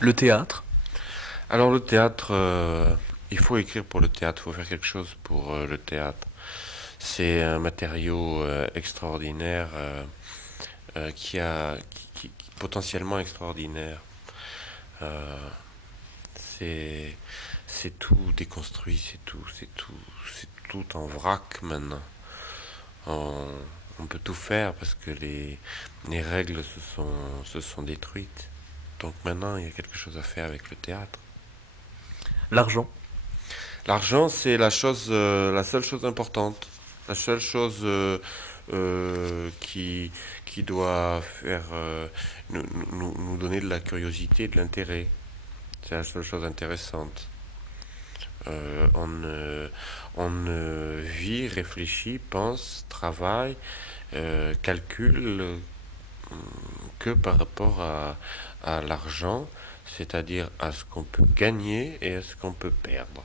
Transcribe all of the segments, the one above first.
Le théâtre, Alors le théâtre, il faut écrire pour le théâtre, il faut faire quelque chose pour le théâtre. C'est un matériau extraordinaire potentiellement extraordinaire. Euh, c'est c'est tout déconstruit, c'est tout en vrac maintenant. On, on peut tout faire parce que les règles se sont détruites. Donc maintenant, il y a quelque chose à faire avec le théâtre. l'argent, L'argent, c'est la seule chose importante, la seule chose qui doit faire nous donner de la curiosité et de l'intérêt. C'est la seule chose intéressante. Euh, on, euh, on vit, réfléchit, pense, travaille, calcule que par rapport à l'argent, c'est-à-dire à ce qu'on peut gagner et à ce qu'on peut perdre.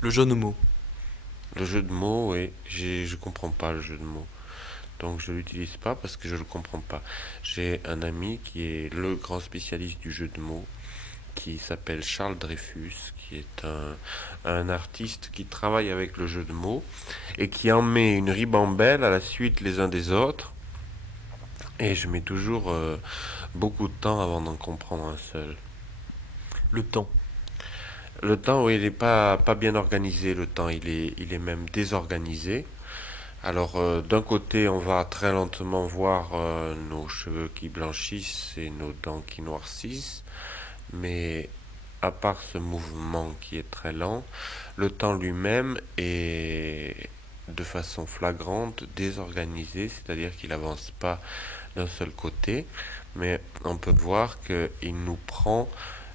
le jeu de mots, Le jeu de mots, oui, je comprends pas le jeu de mots. Donc je l'utilise pas parce que je le comprends pas. J'ai un ami qui est le grand spécialiste du jeu de mots, qui s'appelle Charles Dreyfus, qui est un artiste qui travaille avec le jeu de mots et qui en met une ribambelle à la suite les uns des autres. Et je mets toujours beaucoup de temps avant d'en comprendre un seul. le temps, Le temps, oui, il n'est pas bien organisé, le temps, il est même désorganisé. Alors, d'un côté, on va très lentement voir nos cheveux qui blanchissent et nos dents qui noircissent, mais à part ce mouvement qui est très lent, le temps lui-même est de façon flagrante désorganisé, c'est-à-dire qu'il n'avance pas d'un seul côté, mais on peut voir qu'il nous prend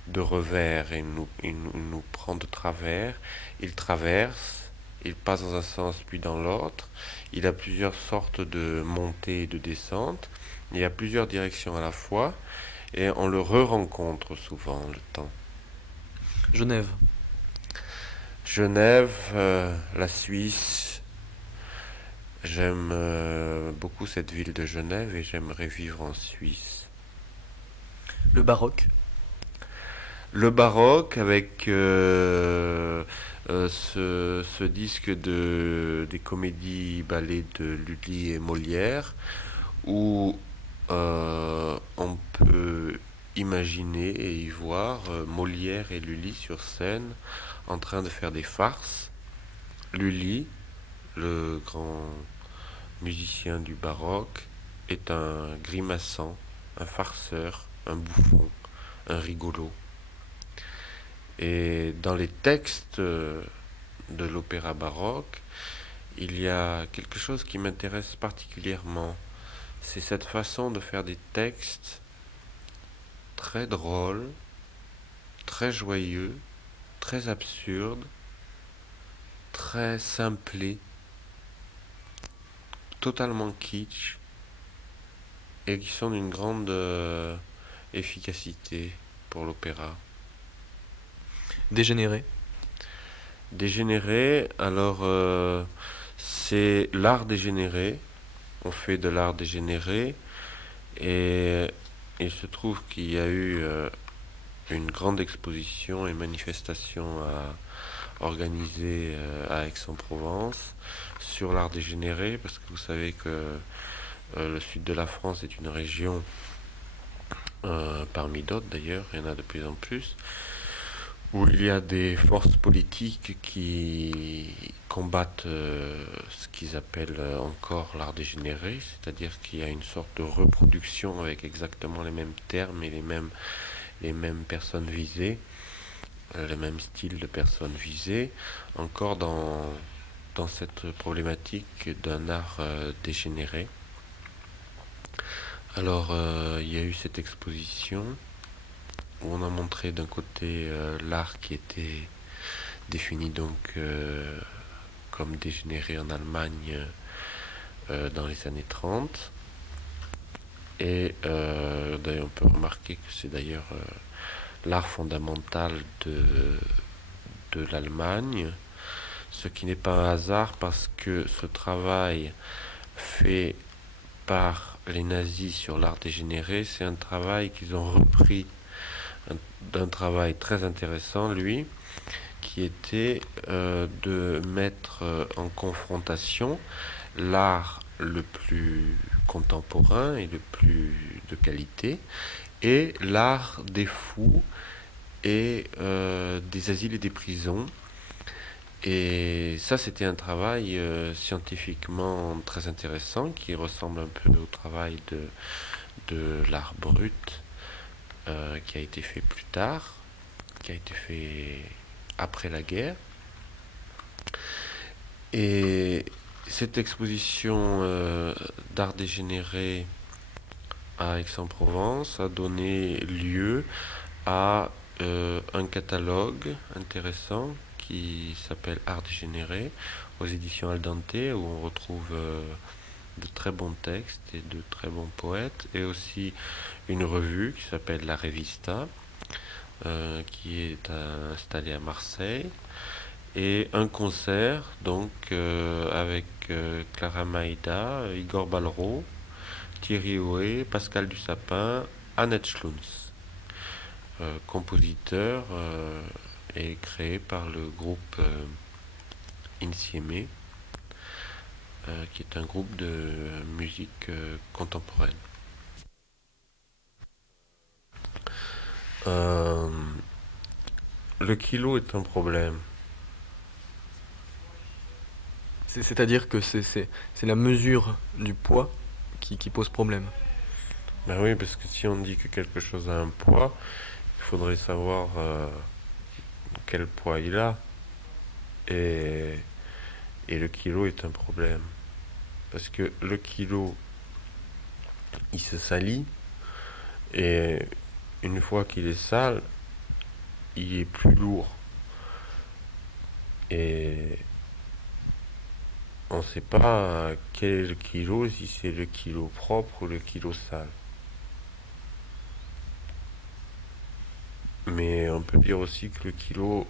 de revers, il nous prend de travers, il traverse, il passe dans un sens puis dans l'autre, il a plusieurs sortes de montées et de descentes, il y a plusieurs directions à la fois, et on le re-rencontre souvent, le temps. Genève, Genève, la Suisse, j'aime beaucoup cette ville de Genève et j'aimerais vivre en Suisse. le baroque, Le baroque avec ce disque des comédies ballets de Lully et Molière où on peut imaginer et y voir Molière et Lully sur scène en train de faire des farces. Lully, le grand musicien du baroque, est un grimaçant, un farceur, un bouffon, un rigolo. Et dans les textes de l'opéra baroque, il y a quelque chose qui m'intéresse particulièrement. C'est cette façon de faire des textes très drôles, très joyeux, très absurdes, très simplés, totalement kitsch, et qui sont d'une grande efficacité pour l'opéra. dégénéré, Dégénéré, alors c'est l'art dégénéré. On fait de l'art dégénéré et il se trouve qu'il y a eu une grande exposition et manifestation à organiser à Aix-en-Provence sur l'art dégénéré parce que vous savez que le sud de la France est une région parmi d'autres d'ailleurs, il y en a de plus en plus, où il y a des forces politiques qui combattent ce qu'ils appellent encore l'art dégénéré, c'est-à-dire qu'il y a une sorte de reproduction avec exactement les mêmes termes et les mêmes personnes visées, le même style de personnes visées, encore dans cette problématique d'un art dégénéré. Alors, il y a eu cette exposition où on a montré d'un côté l'art qui était défini donc comme dégénéré en Allemagne dans les années 30. Et d'ailleurs, on peut remarquer que c'est d'ailleurs l'art fondamental de l'Allemagne, ce qui n'est pas un hasard parce que ce travail fait par les nazis sur l'art dégénéré, c'est un travail qu'ils ont repris d'un travail très intéressant, lui, qui était de mettre en confrontation l'art le plus contemporain et le plus de qualité et l'art des fous et des asiles et des prisons. Et ça, c'était un travail scientifiquement très intéressant qui ressemble un peu au travail de l'art brut qui a été fait plus tard, qui a été fait après la guerre. Et cette exposition d'art dégénéré à Aix-en-Provence a donné lieu à un catalogue intéressant qui s'appelle Art dégénéré aux éditions Al Dente, où on retrouve de très bons textes et de très bons poètes, et aussi une revue qui s'appelle La Revista, qui est installée à Marseille, et un concert donc avec Clara Maïda, Igor Balro, Thierry Houé, Pascal Dussapin, Annette Schlunz, compositeur et créé par le groupe Insieme, qui est un groupe de musique contemporaine. Euh, le kilo est un problème. C'est-à-dire que c'est la mesure du poids qui pose problème. Ben oui, parce que si on dit que quelque chose a un poids, il faudrait savoir quel poids il a. Et, et le kilo est un problème. Parce que le kilo, il se salit. Et une fois qu'il est sale, il est plus lourd. Et on ne sait pas quel est le kilo, si c'est le kilo propre ou le kilo sale. Mais on peut dire aussi que le kilo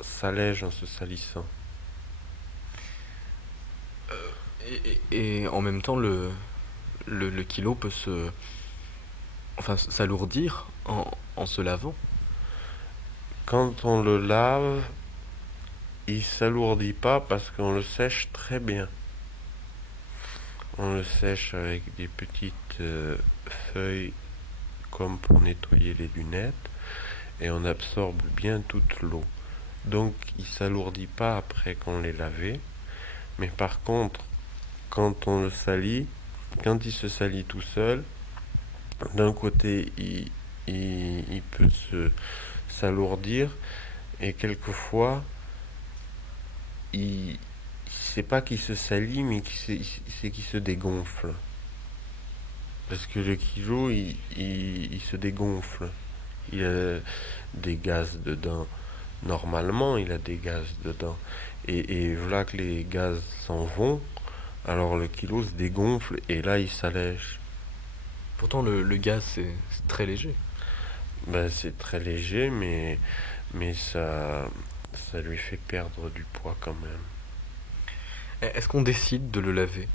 s'allège en se salissant. Et en même temps, le kilo peut s'alourdir en se lavant. Quand on le lave, il s'alourdit pas parce qu'on le sèche très bien. On le sèche avec des petites feuilles comme pour nettoyer les lunettes et on absorbe bien toute l'eau. Donc il s'alourdit pas après qu'on l'ait lavé. Mais par contre, quand on le salit, quand il se salit tout seul, d'un côté il peut s'alourdir et quelquefois il c'est pas qu'il se salit mais c'est qu'il se dégonfle parce que le kilo il se dégonfle, il a des gaz dedans, normalement il a des gaz dedans et voilà que les gaz s'en vont, alors le kilo se dégonfle et là il s'allège. Pourtant, le gaz, c'est très léger. Ben, c'est très léger mais ça lui fait perdre du poids quand même. Est-ce qu'on décide de le laver?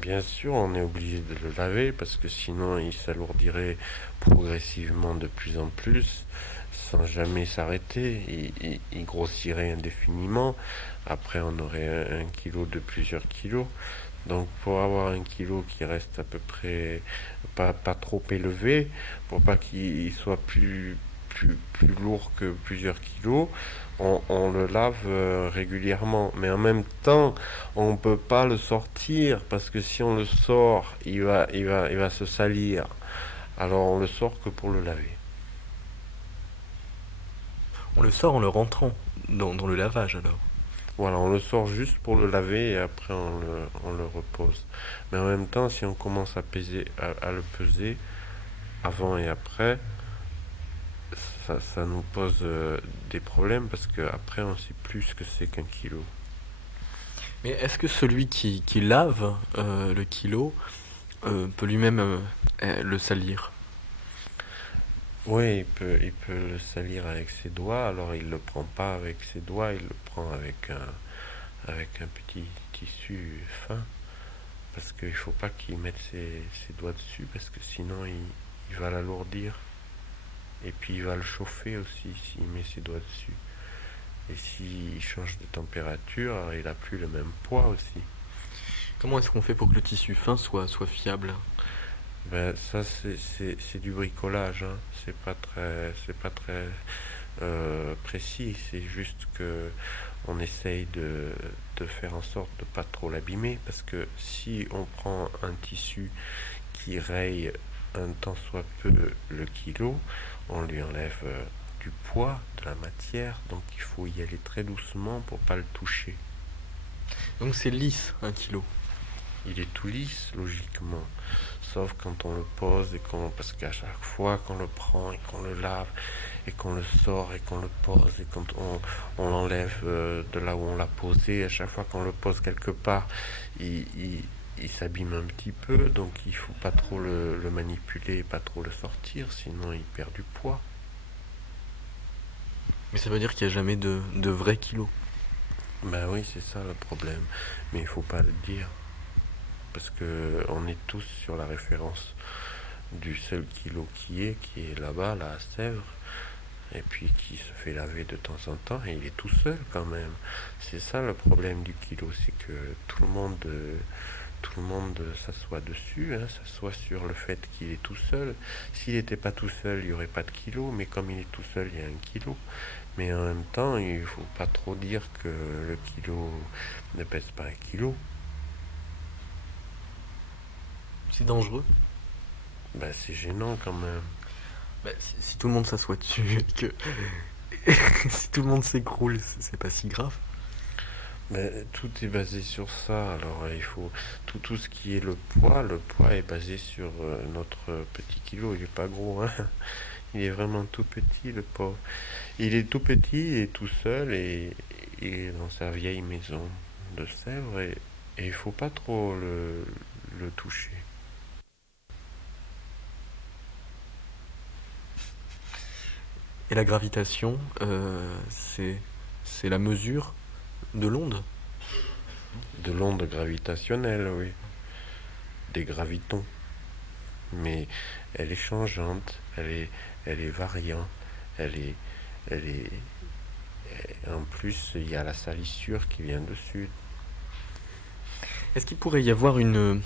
Bien sûr, on est obligé de le laver parce que sinon il s'alourdirait progressivement de plus en plus sans jamais s'arrêter. Il grossirait indéfiniment. Après, on aurait un kilo de plusieurs kilos. Donc, pour avoir un kilo qui reste à peu près pas trop élevé, pour pas qu'il soit plus lourd que plusieurs kilos, on le lave régulièrement. Mais en même temps, on ne peut pas le sortir parce que si on le sort, il va se salir. Alors on le sort que pour le laver. On le sort en le rentrant dans le lavage alors. Voilà, on le sort juste pour le laver et après on le repose. Mais en même temps, si on commence à le peser avant et après, ça nous pose des problèmes parce qu'après on sait plus ce que c'est qu'un kilo. Mais est-ce que celui qui lave le kilo peut lui-même le salir? Oui, il peut le salir avec ses doigts, alors il le prend pas avec ses doigts, il le prend avec un petit tissu fin, parce qu'il faut pas qu'il mette ses doigts dessus, parce que sinon il va l'alourdir. Et puis il va le chauffer aussi s'il met ses doigts dessus. Et s'il change de température, alors il n'a plus le même poids aussi. Comment est-ce qu'on fait pour que le tissu fin soit fiable? Ben, ça, c'est du bricolage, hein. C'est pas très précis. C'est juste que on essaye de faire en sorte de pas trop l'abîmer. Parce que si on prend un tissu qui raye un tant soit peu le kilo, on lui enlève du poids, de la matière. Donc il faut y aller très doucement pour pas le toucher. Donc c'est lisse, 1 kilo. Il est tout lisse, logiquement. Sauf quand on le pose parce qu'à chaque fois qu'on le prend et qu'on le lave et qu'on le sort et qu'on le pose et quand on l'enlève de là où on l'a posé, à chaque fois qu'on le pose quelque part, il s'abîme un petit peu, donc il faut pas trop le manipuler, pas trop le sortir, sinon il perd du poids. Mais ça veut dire qu'il n'y a jamais de vrai kilo. Ben oui, c'est ça le problème. Mais il faut pas le dire. Parce que on est tous sur la référence du seul kilo qui est là-bas, là à Sèvres, et puis qui se fait laver de temps en temps, et il est tout seul quand même. C'est ça le problème du kilo, c'est que tout le monde s'assoit dessus, hein, s'assoit sur le fait qu'il est tout seul. S'il n'était pas tout seul, il n'y aurait pas de kilo, mais comme il est tout seul, il y a 1 kilo. Mais en même temps, il ne faut pas trop dire que le kilo ne pèse pas 1 kilo. C'est dangereux. Ben, c'est gênant quand même. Bah, si tout le monde s'assoit dessus et que si tout le monde s'écroule, c'est pas si grave. Mais tout est basé sur ça. Alors il faut tout ce qui est le poids est basé sur notre petit kilo. Il est pas gros, hein. Il est vraiment tout petit, le pauvre. Il est tout petit et tout seul et dans sa vieille maison de Sèvres et il faut pas trop le toucher. Et la gravitation, c'est la mesure de l'onde. De l'onde gravitationnelle, oui. Des gravitons. Mais elle est changeante, elle est variante, elle est, elle est, en plus, il y a la salissure qui vient dessus. Est-ce qu'il pourrait y avoir une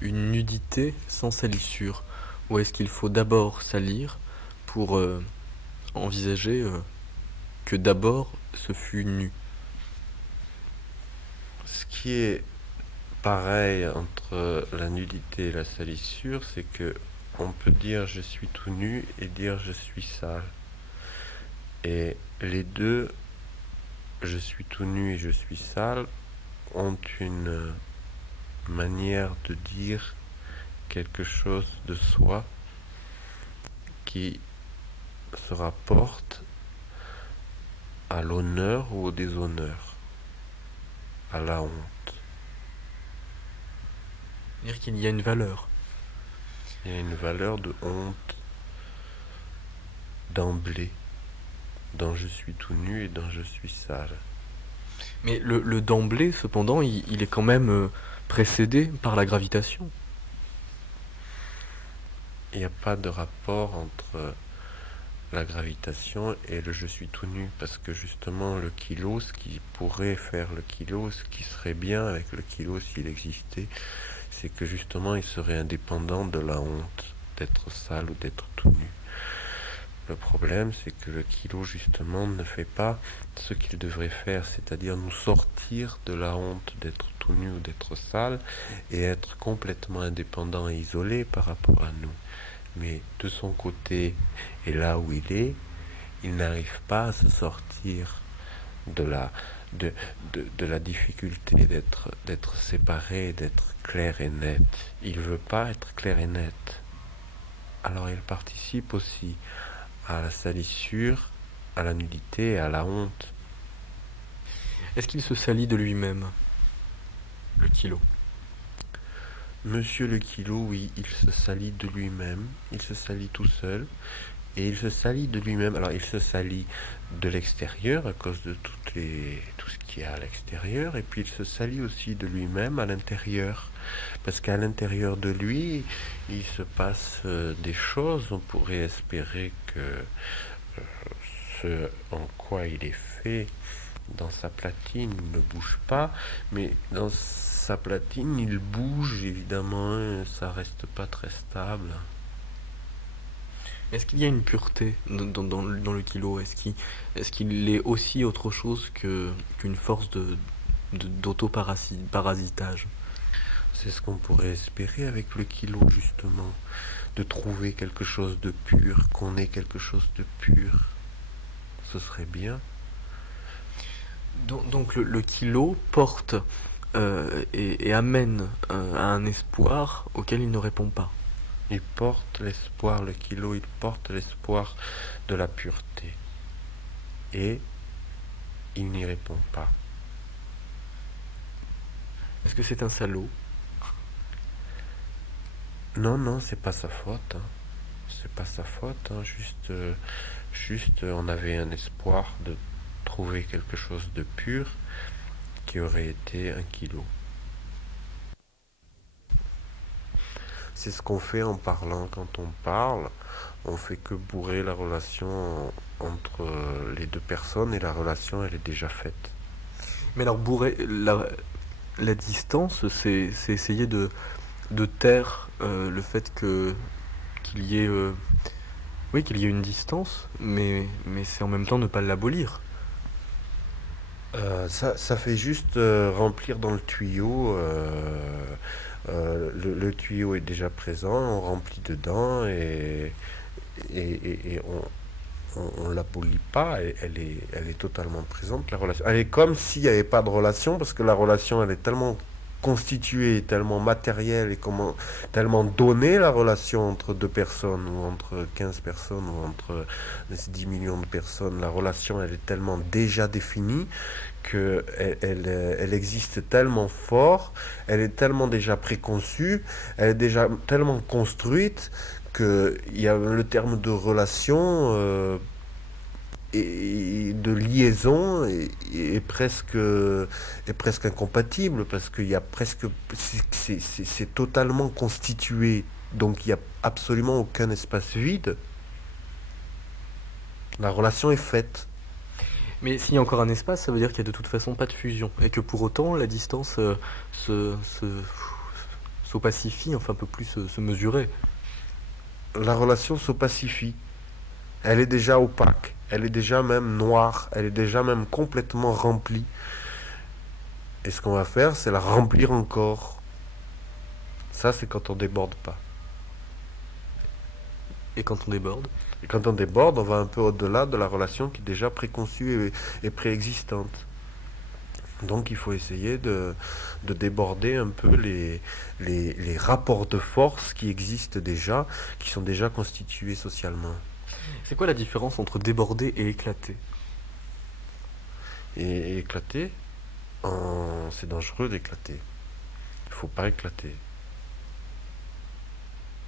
nudité sans salissure? Ou est-ce qu'il faut d'abord salir pour envisager que d'abord ce fut nu? Ce qui est pareil entre la nudité et la salissure, c'est que on peut dire je suis tout nu et dire je suis sale. Et les deux, je suis tout nu et je suis sale, ont une manière de dire quelque chose de soi qui se rapporte à l'honneur ou au déshonneur, à la honte. C'est-à-dire qu'il y a une valeur. Il y a une valeur de honte d'emblée, dans je suis tout nu et dans je suis sale. Mais le d'emblée, cependant, il est quand même précédé par la gravitation. Il n'y a pas de rapport entre la gravitation et le je suis tout nu, parce que justement le kilo, ce qui pourrait faire le kilo, ce qui serait bien avec le kilo s'il existait, c'est que justement il serait indépendant de la honte d'être sale ou d'être tout nu. Le problème, c'est que le kilo justement ne fait pas ce qu'il devrait faire, c'est-à-dire nous sortir de la honte d'être tout nu ou d'être sale et être complètement indépendant et isolé par rapport à nous. Mais de son côté, et là où il n'arrive pas à se sortir de la difficulté d'être séparé, d'être clair et net. Il veut pas être clair et net. Alors il participe aussi à la salissure, à la nudité et à la honte. Est-ce qu'il se salit de lui-même, le kilo? Monsieur le kilo, oui, il se salit de lui-même, il se salit tout seul, et il se salit de lui-même. Alors il se salit de l'extérieur à cause de tout ce qui est à l'extérieur, et puis il se salit aussi de lui-même à l'intérieur, parce qu'à l'intérieur de lui, il se passe des choses. On pourrait espérer que ce en quoi il est fait dans sa platine ne bouge pas, mais dans sa platine il bouge évidemment, et ça reste pas très stable. Est-ce qu'il y a une pureté dans le kilo? Est-ce qu'il est aussi autre chose qu'une force d'auto-parasitage? C'est ce qu'on pourrait espérer avec le kilo, justement, de trouver quelque chose de pur, qu'on ait quelque chose de pur. Ce serait bien. Donc le kilo porte et amène à un espoir auquel il ne répond pas. Il porte l'espoir, le kilo, il porte l'espoir de la pureté. Et il n'y répond pas. Est-ce que c'est un salaud? Non, non, c'est pas sa faute. C'est pas sa faute. Juste, on avait un espoir de trouver quelque chose de pur qui aurait été un kilo. C'est ce qu'on fait en parlant. Quand on parle, on fait que bourrer la relation entre les deux personnes, et la relation, elle est déjà faite. Mais alors bourrer la distance, c'est essayer de taire le fait qu'il y ait oui, qu'il y ait une distance, mais c'est en même temps ne pas l'abolir. Ça fait juste remplir dans le tuyau. Le tuyau est déjà présent, on remplit dedans, et on l'abolit pas. Elle est totalement présente, la relation. Elle est comme s'il n'y avait pas de relation, parce que la relation, elle est tellement constituée, tellement matérielle, et tellement donnée, la relation entre deux personnes, ou entre 15 personnes, ou entre 10 millions de personnes. La relation, elle est tellement déjà définie que elle existe tellement fort, elle est tellement déjà préconçue, elle est déjà tellement construite, que il y a le terme de relation et de liaison est presque incompatible, parce qu'il y a presque c'est totalement constitué, donc il n'y a absolument aucun espace vide. La relation est faite. Mais s'il y a encore un espace, ça veut dire qu'il y a de toute façon pas de fusion, et que pour autant la distance s'opacifie, enfin peut plus se mesurer. La relation s'opacifie. Elle est déjà opaque, elle est déjà même noire, elle est déjà même complètement remplie. Et ce qu'on va faire, c'est la remplir encore. Ça, c'est quand on déborde pas. Et quand on déborde? Et quand on déborde, on va un peu au-delà de la relation qui est déjà préconçue et préexistante. Donc il faut essayer de déborder un peu les rapports de force qui existent déjà, qui sont déjà constitués socialement. C'est quoi la différence entre déborder et éclater? Et éclater, c'est dangereux d'éclater. Il faut pas éclater.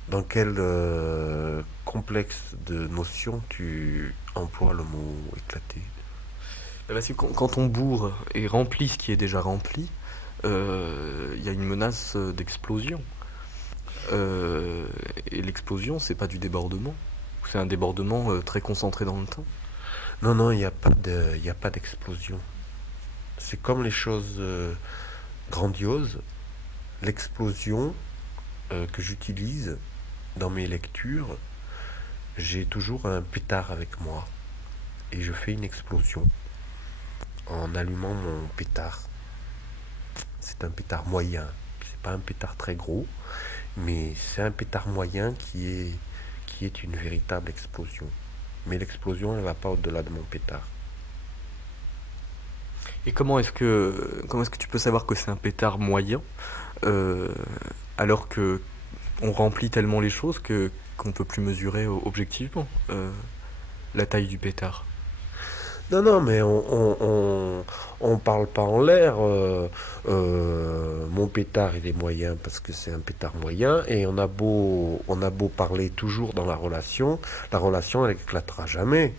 Dans quel complexe de notions tu emploies le mot éclater? Parce que quand on bourre et remplit ce qui est déjà rempli, il y a une menace d'explosion. Et l'explosion, c'est pas du débordement. C'est un débordement très concentré dans le temps. Non, non, il n'y a pas d'explosion. C'est comme les choses grandioses. L'explosion que j'utilise dans mes lectures, j'ai toujours un pétard avec moi. Et je fais une explosion en allumant mon pétard. C'est un pétard moyen. C'est pas un pétard très gros, mais c'est un pétard moyen qui est une véritable explosion. Mais l'explosion, elle ne va pas au-delà de mon pétard. Et comment est-ce que tu peux savoir que c'est un pétard moyen alors que on remplit tellement les choses qu'on ne peut plus mesurer objectivement la taille du pétard? Non, non, mais on parle pas en l'air. Mon pétard, il est moyen parce que c'est un pétard moyen. Et on a beau parler toujours dans la relation, elle éclatera jamais.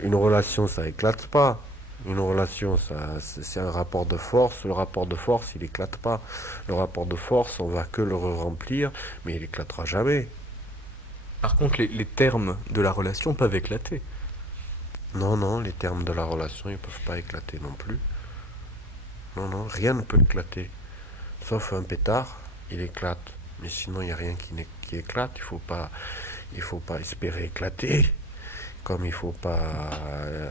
Une relation, ça éclate pas. Une relation, c'est un rapport de force. Le rapport de force, il éclate pas. Le rapport de force, on va que le remplir, mais il éclatera jamais. Par contre, les termes de la relation peuvent éclater. Non, non, les termes de la relation, ils peuvent pas éclater non plus. Non, non, rien ne peut éclater. Sauf un pétard, il éclate. Mais sinon, il n'y a rien qui éclate. Il faut pas espérer éclater. Comme il faut pas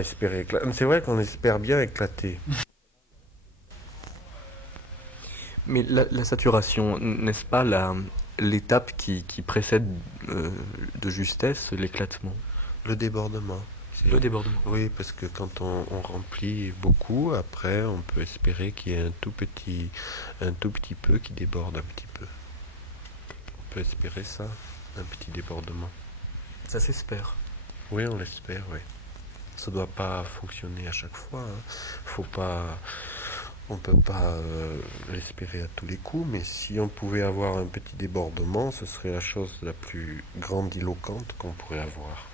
espérer éclater. C'est vrai qu'on espère bien éclater. Mais la saturation, n'est-ce pas l'étape qui précède de justesse l'éclatement? Le débordement. Le débordement. Oui, parce que quand on remplit beaucoup, après, on peut espérer qu'il y ait un tout petit peu qui déborde un petit peu. On peut espérer ça, un petit débordement. Ça s'espère. Oui, on l'espère, oui. Ça doit pas fonctionner à chaque fois, hein. Faut pas, on peut pas l'espérer à tous les coups, mais si on pouvait avoir un petit débordement, ce serait la chose la plus grandiloquente qu'on pourrait avoir.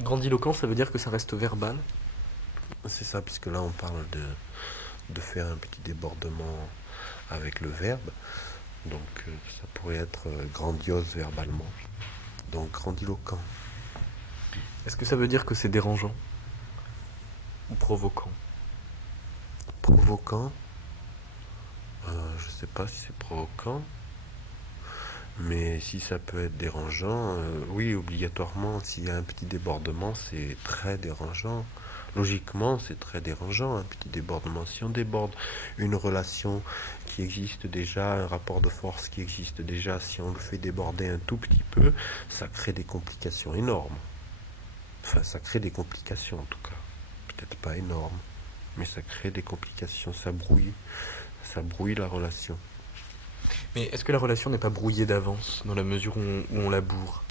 Grandiloquent, ça veut dire que ça reste verbal. C'est ça, puisque là on parle de faire un petit débordement avec le verbe, donc ça pourrait être grandiose verbalement, donc grandiloquent. Est-ce que ça veut dire que c'est dérangeant ou provoquant? Provoquant, je sais pas si c'est provoquant, mais si ça peut être dérangeant, oui, obligatoirement, s'il y a un petit débordement, c'est très dérangeant. Logiquement, c'est très dérangeant, un petit débordement. Si on déborde une relation qui existe déjà, un rapport de force qui existe déjà, si on le fait déborder un tout petit peu, ça crée des complications énormes. Enfin, ça crée des complications en tout cas. Peut-être pas énormes, mais ça crée des complications, ça brouille la relation. Mais est-ce que la relation n'est pas brouillée d'avance dans la mesure où on la bourre?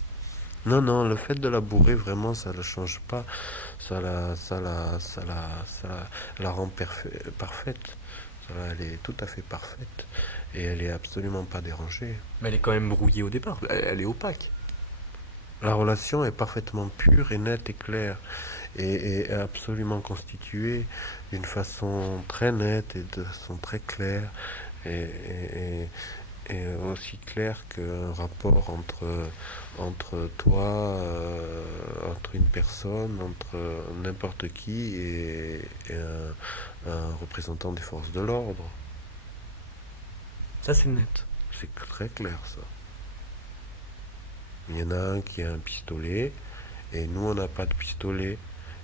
Non, non, le fait de la bourrer, vraiment, ça ne le change pas. La rend parfaite. Elle est tout à fait parfaite. Et elle est absolument pas dérangée. Mais elle est quand même brouillée au départ, elle est opaque. La relation est parfaitement pure et nette et claire. Et absolument constituée d'une façon très nette et de façon très claire. Et, et, et aussi clair qu'un rapport entre toi, entre une personne, entre n'importe qui et un représentant des forces de l'ordre. Ça, c'est net. C'est très clair ça. Il y en a un qui a un pistolet et nous on n'a pas de pistolet.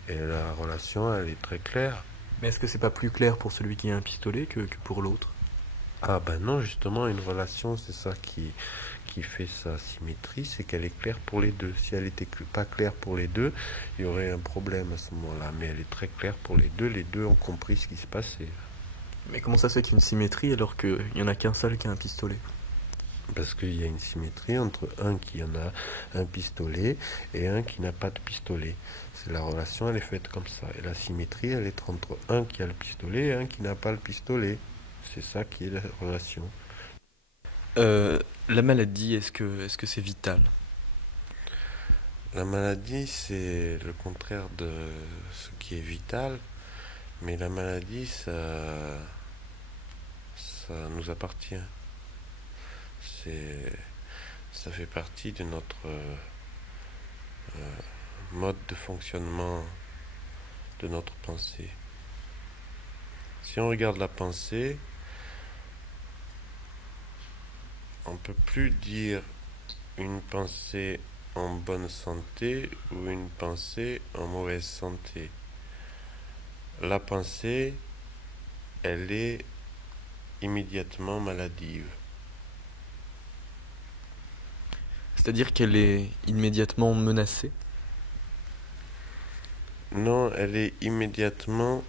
Et la relation elle est très claire. Mais est-ce que c'est pas plus clair pour celui qui a un pistolet que pour l'autre? Ah ben non, justement, une relation, c'est ça qui fait sa symétrie, c'est qu'elle est claire pour les deux. Si elle n'était pas claire pour les deux, il y aurait un problème à ce moment-là. Mais elle est très claire pour les deux ont compris ce qui se passait. Mais comment ça se fait qu'il y a une symétrie alors qu'il y en a qu'un seul qui a un pistolet? Parce qu'il y a une symétrie entre un qui en a un pistolet et un qui n'a pas de pistolet. C'est la relation, elle est faite comme ça. Et la symétrie, elle est entre un qui a le pistolet et un qui n'a pas le pistolet. C'est ça qui est la relation. La maladie, est-ce que c'est vital? La maladie, c'est le contraire de ce qui est vital, mais la maladie, ça nous appartient. C'est, ça fait partie de notre mode de fonctionnement, de notre pensée. Si on regarde la pensée, on ne peut plus dire une pensée en bonne santé ou une pensée en mauvaise santé. La pensée, elle est immédiatement maladive. C'est-à-dire qu'elle est immédiatement menacée? Non, elle est immédiatement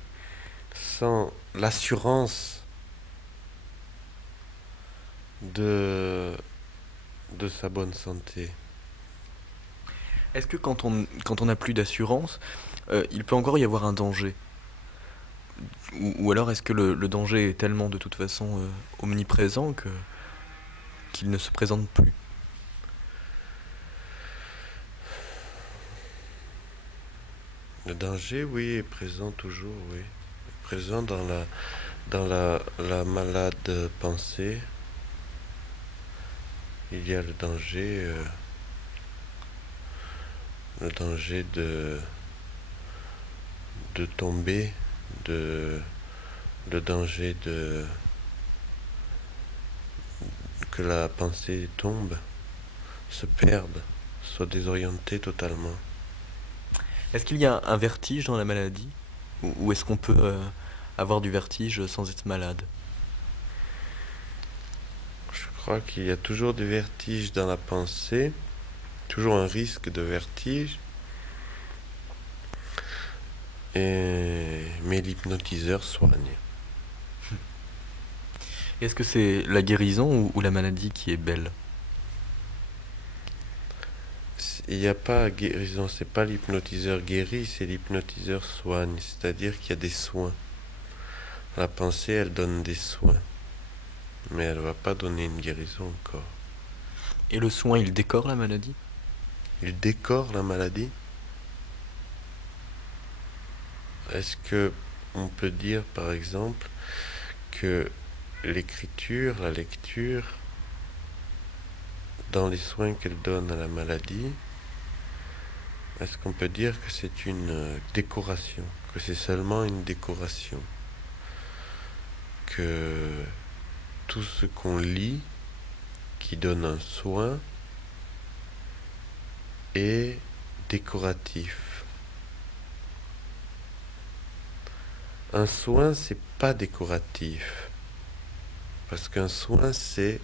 sans l'assurance de, de sa bonne santé. Est-ce que quand on n'a plus d'assurance, il peut encore y avoir un danger? Ou alors est-ce que le danger est tellement de toute façon omniprésent qu'il ne se présente plus? Le danger, oui, est présent toujours, oui. Présent dans la malade pensée. Il y a le danger de tomber, le danger que la pensée tombe, se perde, soit désorientée totalement. Est-ce qu'il y a un vertige dans la maladie? Ou est-ce qu'on peut avoir du vertige sans être malade? Je crois qu'il y a toujours des vertiges dans la pensée, toujours un risque de vertige. Mais l'hypnotiseur soigne. Est-ce que c'est la guérison ou la maladie qui est belle? Il n'y a pas guérison, c'est pas l'hypnotiseur guérit, c'est l'hypnotiseur soigne, c'est-à-dire qu'il y a des soins. La pensée, elle donne des soins, mais elle ne va pas donner une guérison encore. Et le soin, il décore la maladie? Il décore la maladie. Est-ce que on peut dire, par exemple, que l'écriture, la lecture, dans les soins qu'elle donne à la maladie, est-ce qu'on peut dire que c'est une décoration, que c'est seulement une décoration, que tout ce qu'on lit, qui donne un soin, est décoratif? Un soin, c'est pas décoratif. Parce qu'un soin, c'est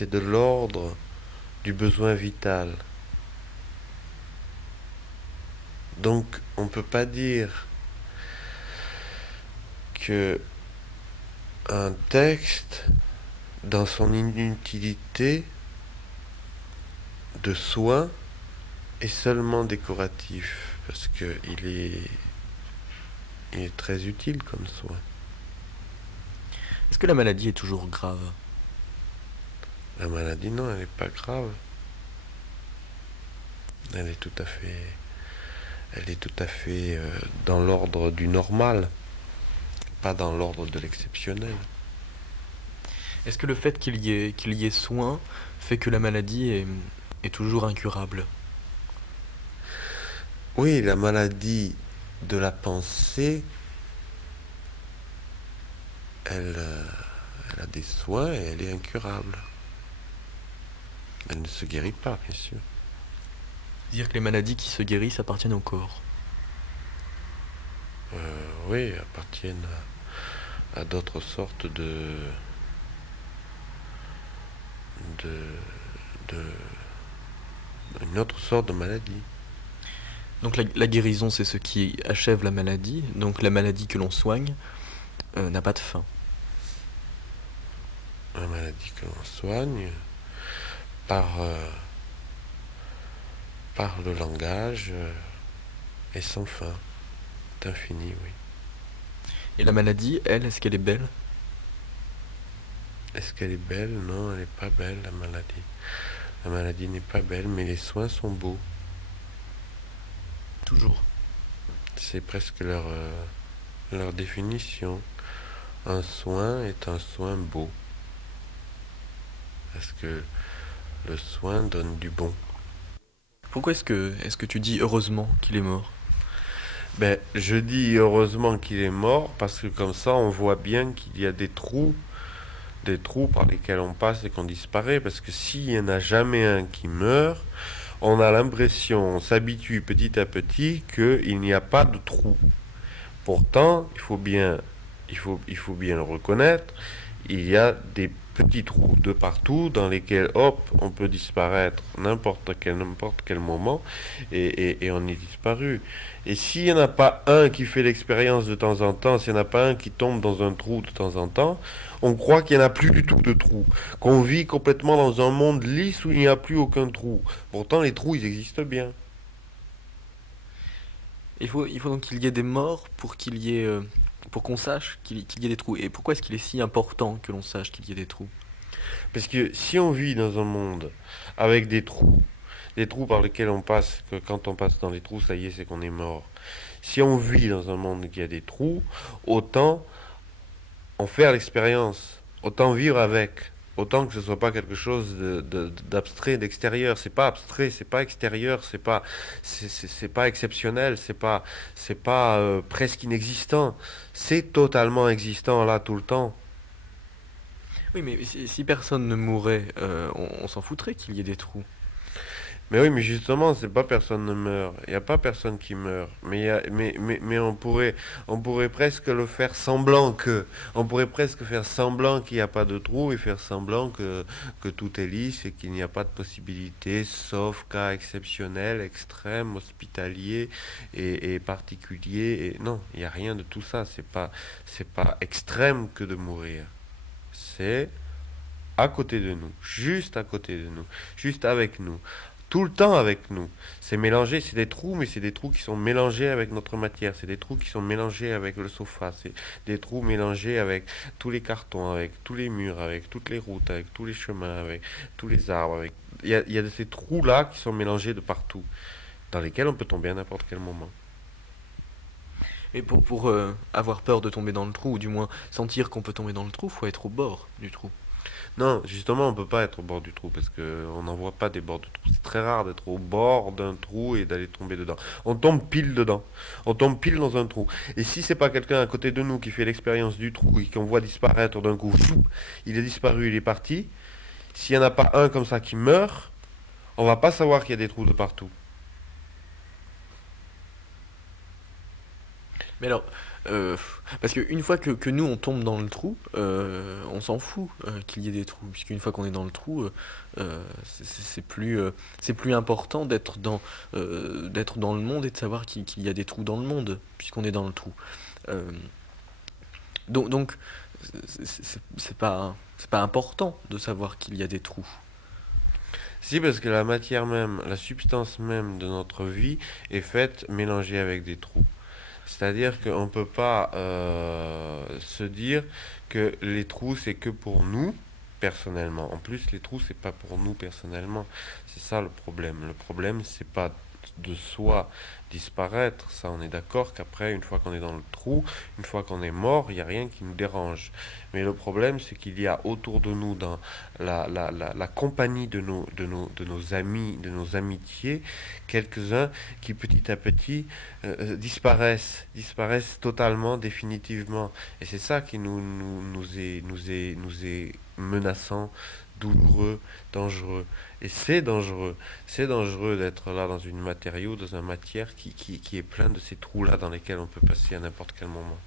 de l'ordre du besoin vital. Donc, on peut pas dire que un texte, dans son inutilité de soin, est seulement décoratif. Parce qu'il est très utile comme soin. Est-ce que la maladie est toujours grave? La maladie, non, elle n'est pas grave. Elle est tout à fait dans l'ordre du normal, pas dans l'ordre de l'exceptionnel. Est-ce que le fait qu'il y ait soin fait que la maladie est toujours incurable? Oui, la maladie de la pensée, elle a des soins et elle est incurable. Elle ne se guérit pas, bien sûr. Dire que les maladies qui se guérissent appartiennent au corps. Oui, appartiennent à d'autres sortes une autre sorte de maladie. Donc la guérison, c'est ce qui achève la maladie. Donc la maladie que l'on soigne n'a pas de fin. La maladie que l'on soigne par le langage est sans fin, est infini, oui. Et la maladie, elle, est-ce qu'elle est belle? Est-ce qu'elle est belle? Non, elle n'est pas belle, la maladie. La maladie n'est pas belle, mais les soins sont beaux. Toujours. C'est presque leur définition. Un soin est un soin beau. Parce que le soin donne du bon. Pourquoi est-ce que tu dis heureusement qu'il est mort? Ben, je dis heureusement qu'il est mort parce que comme ça on voit bien qu'il y a des trous par lesquels on passe et qu'on disparaît. Parce que s'il n'y en a jamais un qui meurt, on a l'impression, on s'habitue petit à petit qu'il n'y a pas de trou. Pourtant, il faut bien le reconnaître, il y a des petits trous de partout dans lesquels, hop, on peut disparaître n'importe quel moment et on est disparu. Et s'il n'y en a pas un qui fait l'expérience de temps en temps, s'il n'y en a pas un qui tombe dans un trou de temps en temps, on croit qu'il n'y en a plus du tout de trous, qu'on vit complètement dans un monde lisse où il n'y a plus aucun trou. Pourtant, les trous, ils existent bien. Il faut donc qu'il y ait des morts pour qu'il y ait, pour qu'on sache qu'il y ait des trous. Et pourquoi est-ce qu'il est si important que l'on sache qu'il y ait des trous? Parce que si on vit dans un monde avec des trous par lesquels on passe, que quand on passe dans les trous, ça y est, c'est qu'on est mort. Si on vit dans un monde qui a des trous, autant en faire l'expérience, autant vivre avec, autant que ce soit pas quelque chose d'abstrait, d'extérieur. C'est pas abstrait, c'est pas extérieur, c'est pas exceptionnel, c'est pas presque inexistant. C'est totalement existant là tout le temps. Oui, mais si personne ne mourait, on s'en foutrait qu'il y ait des trous. Mais oui, mais justement, c'est pas personne ne meurt. Il n'y a pas personne qui meurt. Mais on pourrait presque le faire semblant que. On pourrait presque faire semblant qu'il n'y a pas de trou et faire semblant que tout est lisse et qu'il n'y a pas de possibilité, sauf cas exceptionnel, extrême, hospitalier et particulier. Et non, il n'y a rien de tout ça. C'est pas extrême que de mourir. C'est à côté de nous, juste à côté de nous, juste avec nous, tout le temps avec nous. C'est mélangé, c'est des trous, mais c'est des trous qui sont mélangés avec notre matière, c'est des trous qui sont mélangés avec le sofa, c'est des trous mélangés avec tous les cartons, avec tous les murs, avec toutes les routes, avec tous les chemins, avec tous les arbres. Il y a de ces trous-là qui sont mélangés de partout, dans lesquels on peut tomber à n'importe quel moment. Et pour avoir peur de tomber dans le trou, ou du moins sentir qu'on peut tomber dans le trou, faut être au bord du trou. Non, justement, on peut pas être au bord du trou parce que on n'en voit pas des bords de trou. C'est très rare d'être au bord d'un trou et d'aller tomber dedans. On tombe pile dedans. On tombe pile dans un trou. Et si c'est pas quelqu'un à côté de nous qui fait l'expérience du trou et qu'on voit disparaître d'un coup, fou, il est disparu, il est parti. S'il y en a pas un comme ça qui meurt, on va pas savoir qu'il y a des trous de partout. Mais alors, euh, parce qu'une fois que nous on tombe dans le trou, on s'en fout qu'il y ait des trous, puisqu'une fois qu'on est dans le trou, c'est plus important d'être dans le monde et de savoir qu'il y a des trous dans le monde, puisqu'on est dans le trou. Euh, donc, c'est pas important de savoir qu'il y a des trous. Si, parce que la matière même, la substance même de notre vie est faite mélangée avec des trous. C'est-à-dire qu'on ne peut pas se dire que les trous, c'est que pour nous, personnellement. En plus, les trous, c'est pas pour nous, personnellement. C'est ça le problème. Le problème, c'est pas de soi disparaître. Ça, on est d'accord qu'après, une fois qu'on est dans le trou, une fois qu'on est mort, il n'y a rien qui nous dérange. Mais le problème, c'est qu'il y a autour de nous, dans la compagnie de nos amis, de nos amitiés, quelques-uns qui petit à petit disparaissent totalement, définitivement. Et c'est ça qui nous est menaçant, douloureux, dangereux. Et c'est dangereux. C'est dangereux d'être là dans une matériau, dans une matière qui est plein de ces trous-là dans lesquels on peut passer à n'importe quel moment.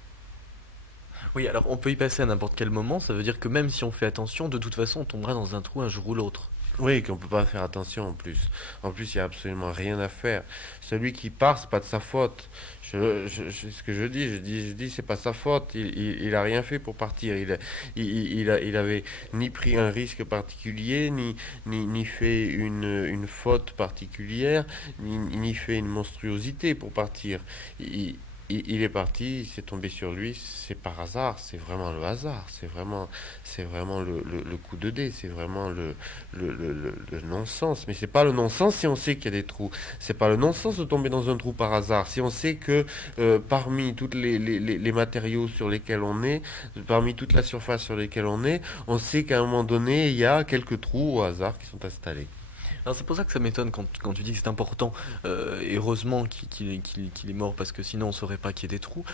Oui, alors on peut y passer à n'importe quel moment, ça veut dire que même si on fait attention, de toute façon on tombera dans un trou un jour ou l'autre. Oui, qu'on peut pas faire attention en plus. En plus, il y a absolument rien à faire. Celui qui part, c'est pas de sa faute. Ce que je dis, c'est pas sa faute. Il a rien fait pour partir. Il avait ni pris un risque particulier, ni fait une faute particulière, ni fait une monstruosité pour partir. Il est parti, il s'est tombé sur lui, c'est par hasard, c'est vraiment le hasard, c'est vraiment le coup de dé, c'est vraiment le non-sens. Mais c'est pas le non-sens si on sait qu'il y a des trous. C'est pas le non-sens de tomber dans un trou par hasard. Si on sait que parmi tous les matériaux sur lesquels on est, parmi toute la surface sur lesquelles on sait qu'à un moment donné, il y a quelques trous au hasard qui sont installés. Alors c'est pour ça que ça m'étonne quand tu dis que c'est important, et heureusement qu'il est mort, parce que sinon on saurait pas qu'il y ait des trous,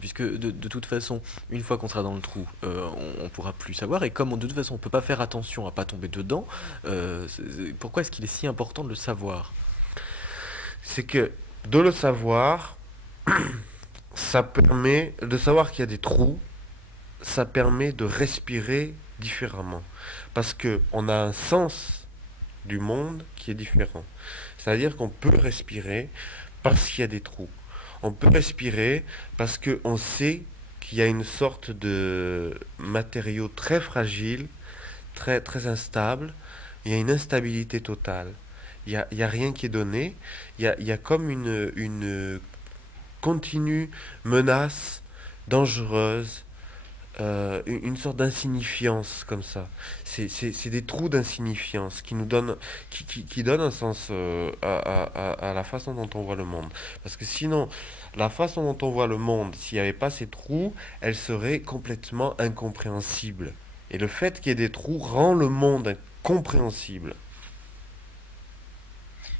puisque de toute façon, une fois qu'on sera dans le trou, on pourra plus savoir, et comme de toute façon on peut pas faire attention à pas tomber dedans, pourquoi est-ce qu'il est si important de le savoir? C'est que de le savoir, ça permet de savoir qu'il y a des trous, ça permet de respirer différemment. Parce que on a un sens du monde qui est différent. C'est-à-dire qu'on peut respirer parce qu'il y a des trous. On peut respirer parce qu'on sait qu'il y a une sorte de matériau très fragile, très, très instable. Il y a une instabilité totale. Il y a rien qui est donné. Il y a comme une continue menace dangereuse, une sorte d'insignifiance comme ça. C'est des trous d'insignifiance qui nous donnent, qui donnent un sens à la façon dont on voit le monde. Parce que sinon, la façon dont on voit le monde, s'il n'y avait pas ces trous, elle serait complètement incompréhensible. Et le fait qu'il y ait des trous rend le monde incompréhensible.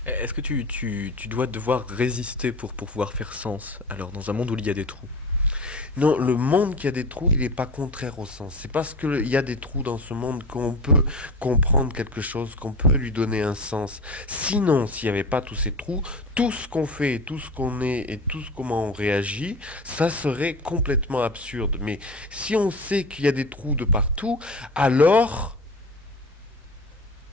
Est-ce que tu dois devoir résister pour pouvoir faire sens, alors, dans un monde où il y a des trous? Non, le monde qui a des trous, il n'est pas contraire au sens. C'est parce qu'il y a des trous dans ce monde qu'on peut comprendre quelque chose, qu'on peut lui donner un sens. Sinon, s'il n'y avait pas tous ces trous, tout ce qu'on fait, tout ce qu'on est et tout ce comment on réagit, ça serait complètement absurde. Mais si on sait qu'il y a des trous de partout, alors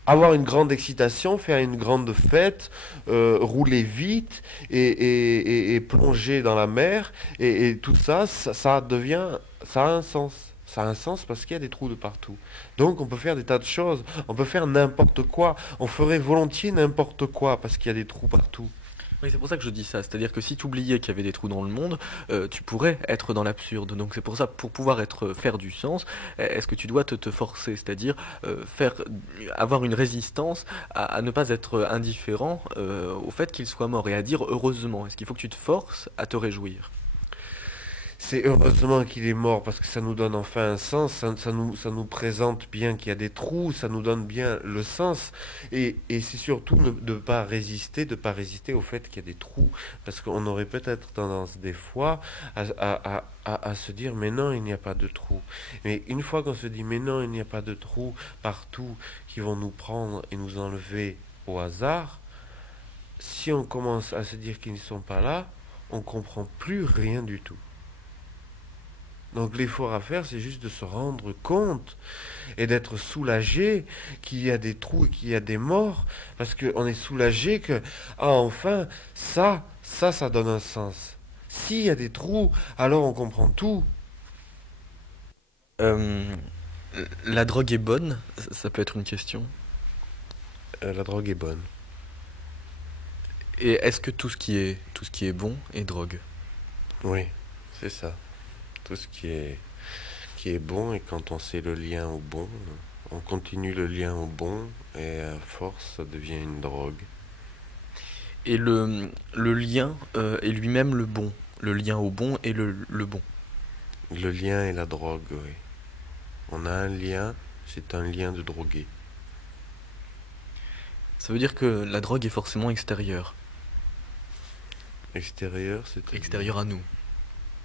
avoir une grande excitation, faire une grande fête, rouler vite et plonger dans la mer et tout ça, ça devient, ça a un sens. Ça a un sens parce qu'il y a des trous de partout. Donc on peut faire des tas de choses, on peut faire n'importe quoi, on ferait volontiers n'importe quoi parce qu'il y a des trous partout. Oui, c'est pour ça que je dis ça. C'est-à-dire que si tu oubliais qu'il y avait des trous dans le monde, tu pourrais être dans l'absurde. Donc c'est pour ça, pour pouvoir faire du sens, est-ce que tu dois te forcer, c'est-à-dire avoir une résistance à ne pas être indifférent au fait qu'il soit mort et à dire heureusement. Est-ce qu'il faut que tu te forces à te réjouir? C'est heureusement qu'il est mort parce que ça nous donne enfin un sens, ça nous présente bien qu'il y a des trous, ça nous donne bien le sens. Et c'est surtout de ne pas résister, de pas résister au fait qu'il y a des trous. Parce qu'on aurait peut-être tendance des fois à se dire mais non, il n'y a pas de trous. Mais une fois qu'on se dit mais non, il n'y a pas de trous partout qui vont nous prendre et nous enlever au hasard, si on commence à se dire qu'ils ne sont pas là, on comprend plus rien du tout. Donc l'effort à faire, c'est juste de se rendre compte et d'être soulagé qu'il y a des trous et qu'il y a des morts, parce qu'on est soulagé que, ah enfin, ça donne un sens. S'il y a des trous, alors on comprend tout. Euh, la drogue est bonne? Ça peut être une question. La drogue est bonne. Et est-ce que tout ce qui est bon est drogue? Oui, c'est ça. Tout ce qui est bon, et quand on sait le lien au bon, on continue le lien au bon, et à force, ça devient une drogue. Et le lien est lui-même le bon. Le lien au bon est le bon. Le lien et la drogue, oui. On a un lien, c'est un lien de drogué. Ça veut dire que la drogue est forcément extérieure. Extérieur, c'est-à-dire... Extérieure à nous.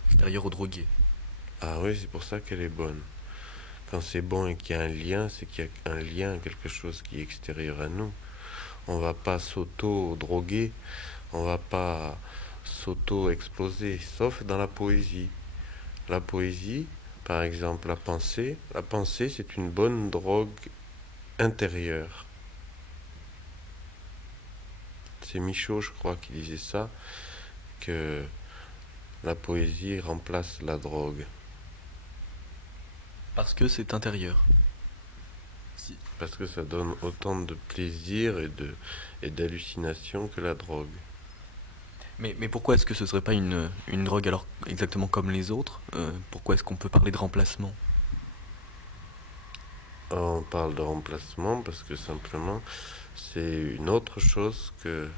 Extérieure au drogué. Ah oui, c'est pour ça qu'elle est bonne. Quand c'est bon et qu'il y a un lien, c'est qu'il y a un lien, quelque chose qui est extérieur à nous. On va pas s'auto-droguer, on va pas s'auto-exploser, sauf dans la poésie. La poésie, par exemple, la pensée, c'est une bonne drogue intérieure. C'est Michaud, je crois, qui disait ça, que la poésie remplace la drogue. Parce que c'est intérieur. Si. Parce que ça donne autant de plaisir et d'hallucination que la drogue. Mais pourquoi est-ce que ce serait pas une drogue alors exactement comme les autres? Pourquoi est-ce qu'on peut parler de remplacement? On parle de remplacement parce que simplement c'est une autre chose que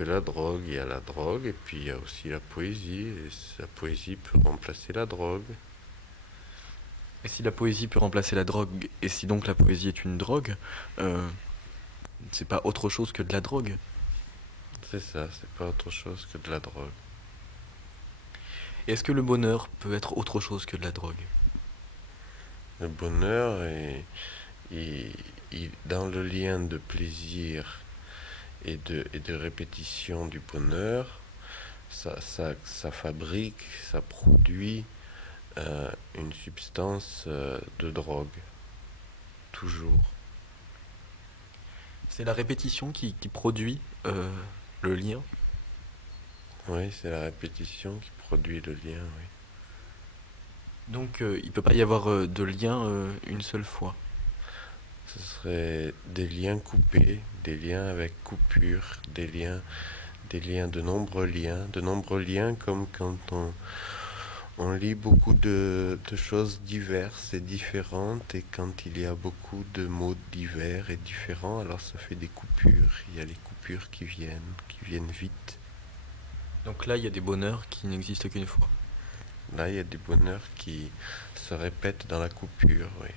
la drogue. Il y a la drogue et puis il y a aussi la poésie. Et la poésie peut remplacer la drogue. Et si la poésie peut remplacer la drogue, et si donc la poésie est une drogue, euh, c'est pas autre chose que de la drogue. C'est ça, c'est pas autre chose que de la drogue. Et est-ce que le bonheur peut être autre chose que de la drogue? Le bonheur dans le lien de plaisir et de répétition du bonheur, ça fabrique, ça produit une substance de drogue, toujours. C'est la répétition qui produit le lien. Oui, c'est la répétition qui produit le lien, oui. Donc il peut pas y avoir de lien une seule fois. Ce serait des liens coupés, des liens avec coupure, des liens, de nombreux liens comme quand on lit beaucoup de choses diverses et différentes et quand il y a beaucoup de mots divers et différents, alors ça fait des coupures. Il y a les coupures qui viennent vite. Donc là, il y a des bonheurs qui n'existent qu'une fois. Là, il y a des bonheurs qui se répètent dans la coupure, oui.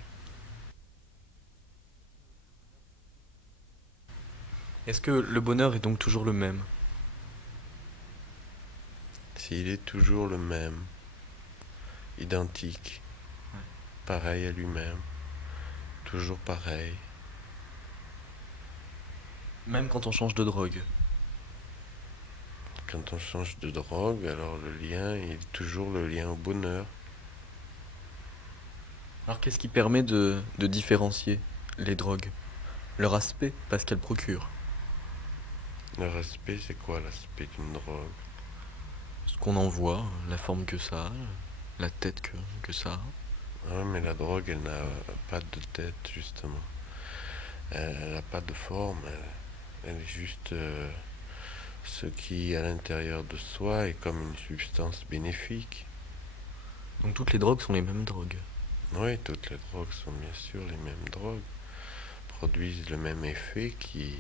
Est-ce que le bonheur est donc toujours le même? S'il est toujours le même, identique, pareil à lui-même, toujours pareil. Même quand on change de drogue. Quand on change de drogue, alors le lien il est toujours le lien au bonheur. Alors qu'est-ce qui permet de différencier les drogues? Leur aspect, parce qu'elles procurent. Le respect, c'est quoi l'aspect d'une drogue? Ce qu'on en voit, la forme que ça a, la tête que ça a. Ah, mais la drogue, elle n'a pas de tête, justement. Elle n'a pas de forme, elle est juste ce qui, à l'intérieur de soi, est comme une substance bénéfique. Donc toutes les drogues sont les mêmes drogues. Oui, toutes les drogues sont bien sûr les mêmes drogues, produisent le même effet qui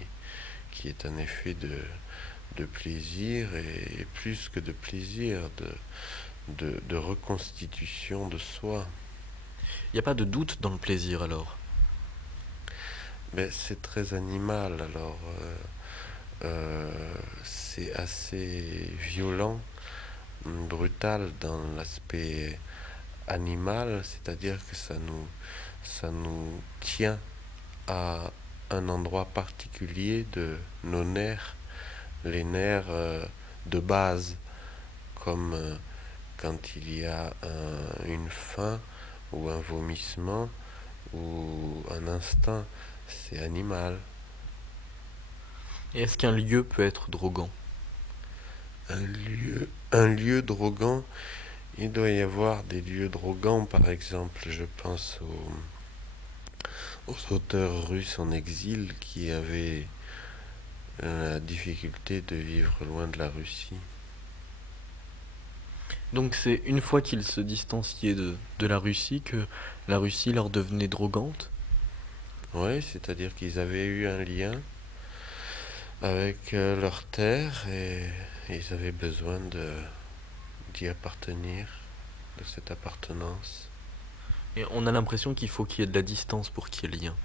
est un effet de plaisir et plus que de plaisir, de reconstitution de soi. Il n'y a pas de doute dans le plaisir alors. Mais c'est très animal, alors c'est assez violent, brutal dans l'aspect animal, c'est-à-dire que ça nous tient à un endroit particulier de nos nerfs, les nerfs de base, comme quand il y a une faim ou un vomissement ou un instinct, c'est animal. Et est-ce qu'un lieu peut être droguant? Un lieu droguant, il doit y avoir des lieux drogants, par exemple, je pense aux auteurs russes en exil qui avaient la difficulté de vivre loin de la Russie. Donc c'est une fois qu'ils se distanciaient de la Russie que la Russie leur devenait drogante? Oui, c'est-à-dire qu'ils avaient eu un lien avec leur terre et ils avaient besoin d'y appartenir, de cette appartenance. Et on a l'impression qu'il faut qu'il y ait de la distance pour qu'il y ait lien.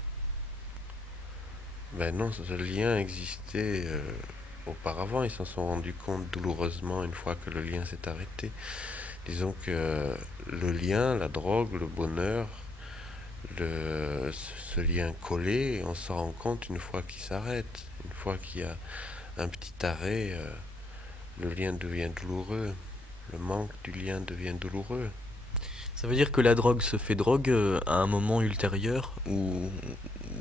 Ben non, ce lien existait auparavant, ils s'en sont rendus compte douloureusement une fois que le lien s'est arrêté. Disons que le lien, la drogue, le bonheur, ce lien collé, on s'en rend compte une fois qu'il s'arrête. Une fois qu'il y a un petit arrêt, le lien devient douloureux. Le manque du lien devient douloureux. Ça veut dire que la drogue se fait drogue à un moment ultérieur ou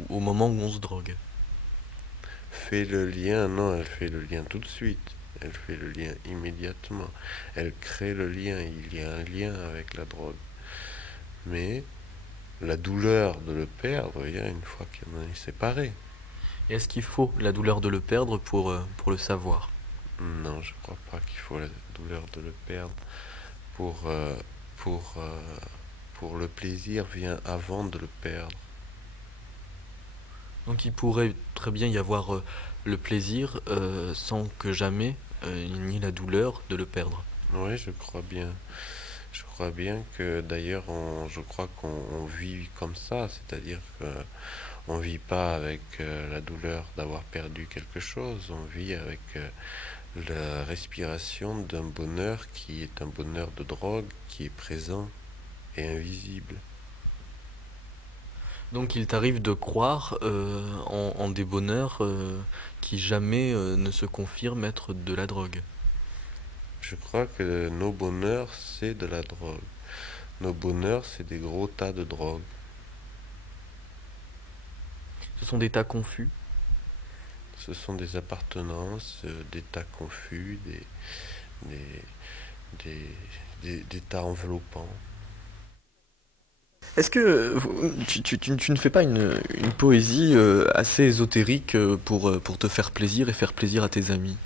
au moment où on se drogue? Fait le lien, non, elle fait le lien tout de suite. Elle fait le lien immédiatement. Elle crée le lien. Il y a un lien avec la drogue. Mais la douleur de le perdre vient une fois qu'on en est séparé. Et est-ce qu'il faut la douleur de le perdre pour le savoir? Non, je crois pas qu'il faut la douleur de le perdre. Pour, euh, pour, euh, pour le plaisir vient avant de le perdre. Donc il pourrait très bien y avoir le plaisir sans que jamais il n'y ait la douleur de le perdre. Oui, je crois bien. Je crois bien que d'ailleurs, je crois qu'on vit comme ça, c'est-à-dire qu'on vit pas avec la douleur d'avoir perdu quelque chose, on vit avec la respiration d'un bonheur qui est un bonheur de drogue, qui est présent et invisible. Donc il t'arrive de croire en des bonheurs qui jamais ne se confirment être de la drogue. Je crois que nos bonheurs, c'est de la drogue. Nos bonheurs, c'est des gros tas de drogue. Ce sont des tas confus. Ce sont des appartenances, des tas confus, des, des tas enveloppants. Est-ce que tu ne fais pas une poésie assez ésotérique pour te faire plaisir et faire plaisir à tes amis?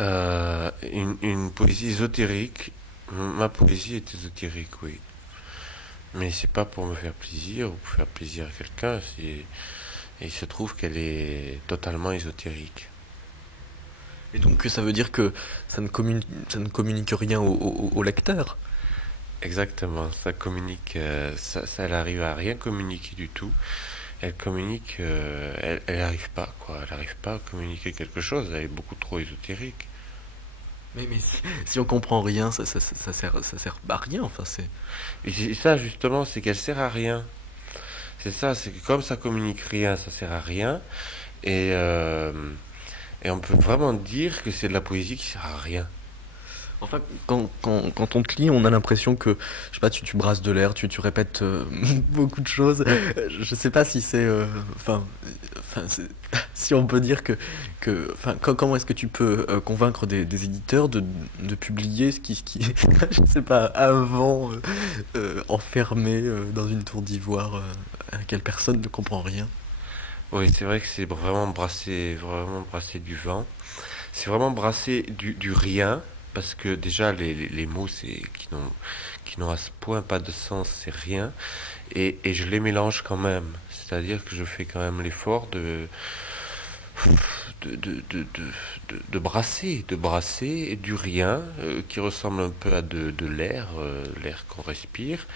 Une poésie ésotérique. Ma poésie est ésotérique, oui. Mais c'est pas pour me faire plaisir ou pour faire plaisir à quelqu'un. Et il se trouve qu'elle est totalement ésotérique. Et donc ça veut dire que ça ne communique rien au lecteur? Exactement. Ça communique. Elle arrive à rien communiquer du tout. Elle communique. Elle arrive pas, quoi. Elle arrive pas à communiquer quelque chose. Elle est beaucoup trop ésotérique. Mais si on comprend rien, ça sert à rien. Enfin, c'est. Et ça, justement, c'est qu'elle sert à rien. C'est ça, c'est que comme ça communique rien, ça sert à rien. Et, euh, et on peut vraiment dire que c'est de la poésie qui sert à rien. Enfin, quand on te lit, on a l'impression que, je sais pas, tu brasses de l'air, tu répètes beaucoup de choses. Je sais pas si c'est, si on peut dire enfin, comment est-ce que tu peux convaincre des éditeurs de publier je sais pas, avant enfermé dans une tour d'ivoire à laquelle personne ne comprend rien. Oui, c'est vrai que c'est vraiment brasser du vent. C'est vraiment brasser du rien, parce que déjà les mots qui n'ont à ce point pas de sens, c'est rien. Et je les mélange quand même. C'est-à-dire que je fais quand même l'effort de, de, de, de, de brasser du rien qui ressemble un peu à de l'air, l'air qu'on respire.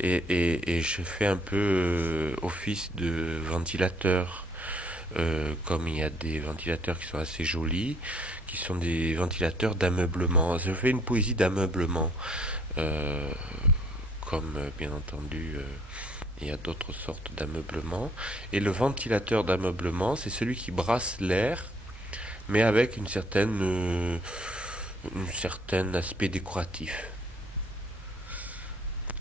Et je fais un peu office de ventilateur. Comme il y a des ventilateurs qui sont assez jolis, qui sont des ventilateurs d'ameublement. Je fais une poésie d'ameublement, euh, comme bien entendu il y a d'autres sortes d'ameublement. Et le ventilateur d'ameublement, c'est celui qui brasse l'air, mais avec une certaine aspect décoratif.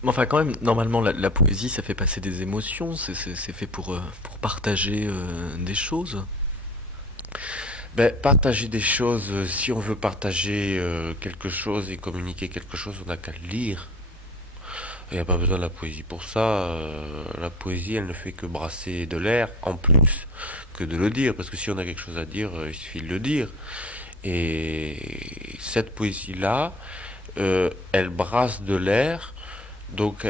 Mais enfin, quand même, normalement, la poésie, ça fait passer des émotions, c'est fait pour partager des choses. Ben, partager des choses, si on veut partager quelque chose et communiquer quelque chose, on n'a qu'à le lire. Il n'y a pas besoin de la poésie pour ça. La poésie, elle ne fait que brasser de l'air en plus que de le dire. Parce que si on a quelque chose à dire, il suffit de le dire. Et cette poésie-là, elle brasse de l'air, donc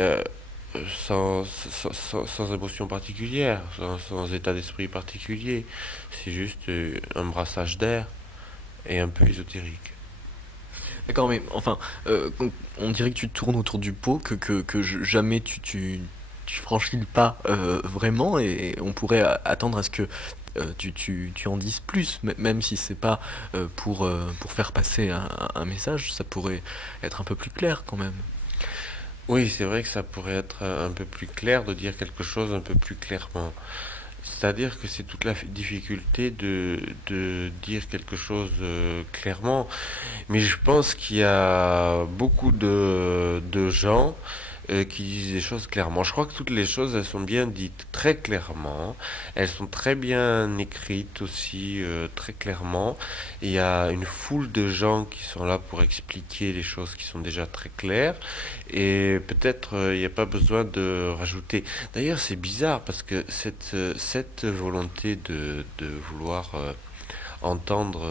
sans émotion particulière, sans état d'esprit particulier. C'est juste un brassage d'air et un peu ésotérique. D'accord, mais enfin, on dirait que tu tournes autour du pot, jamais tu franchis le pas vraiment, et on pourrait attendre à ce que tu en dises plus, même si c'est pas pour faire passer un message, ça pourrait être un peu plus clair quand même. Oui, c'est vrai que ça pourrait être un peu plus clair de dire quelque chose un peu plus clairement. C'est-à-dire que c'est toute la difficulté de dire quelque chose clairement. Mais je pense qu'il y a beaucoup de gens qui disent des choses clairement. Je crois que toutes les choses, elles sont bien dites très clairement. Elles sont très bien écrites aussi très clairement. Il y a une foule de gens qui sont là pour expliquer les choses qui sont déjà très claires. Et peut-être il n'y a pas besoin de rajouter. D'ailleurs, c'est bizarre parce que cette volonté de vouloir entendre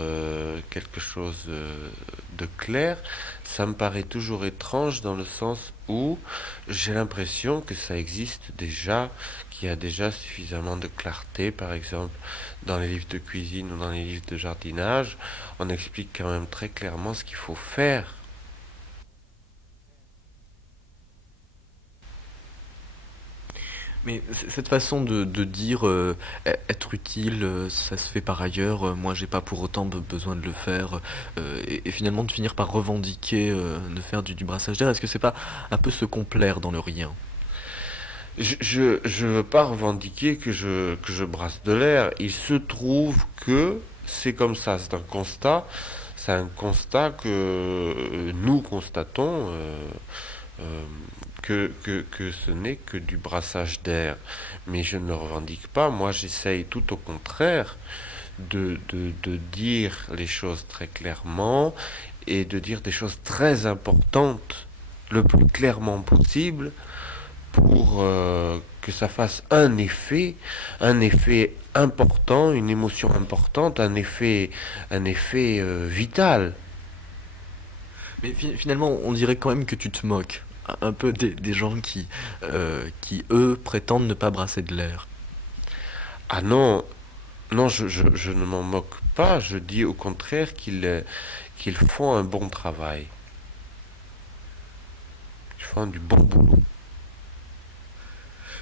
quelque chose de clair, ça me paraît toujours étrange dans le sens où j'ai l'impression que ça existe déjà, qu'il y a déjà suffisamment de clarté, par exemple dans les livres de cuisine ou dans les livres de jardinage, on explique quand même très clairement ce qu'il faut faire. Mais cette façon de dire être utile, ça se fait par ailleurs, moi j'ai pas pour autant besoin de le faire, et finalement de finir par revendiquer de faire du brassage d'air, est-ce que c'est pas un peu se complaire dans le rien? Je veux pas revendiquer que je brasse de l'air. Il se trouve que c'est comme ça, c'est un constat que nous constatons euh, que ce n'est que du brassage d'air. Mais je ne le revendique pas. Moi, j'essaye tout au contraire de dire les choses très clairement et de dire des choses très importantes le plus clairement possible pour que ça fasse un effet important, une émotion importante, un effet vital. Mais finalement, on dirait quand même que tu te moques un peu des gens qui, eux, prétendent ne pas brasser de l'air. Ah non, non, je ne m'en moque pas, je dis au contraire qu'ils font un bon travail, ils font du bon boulot.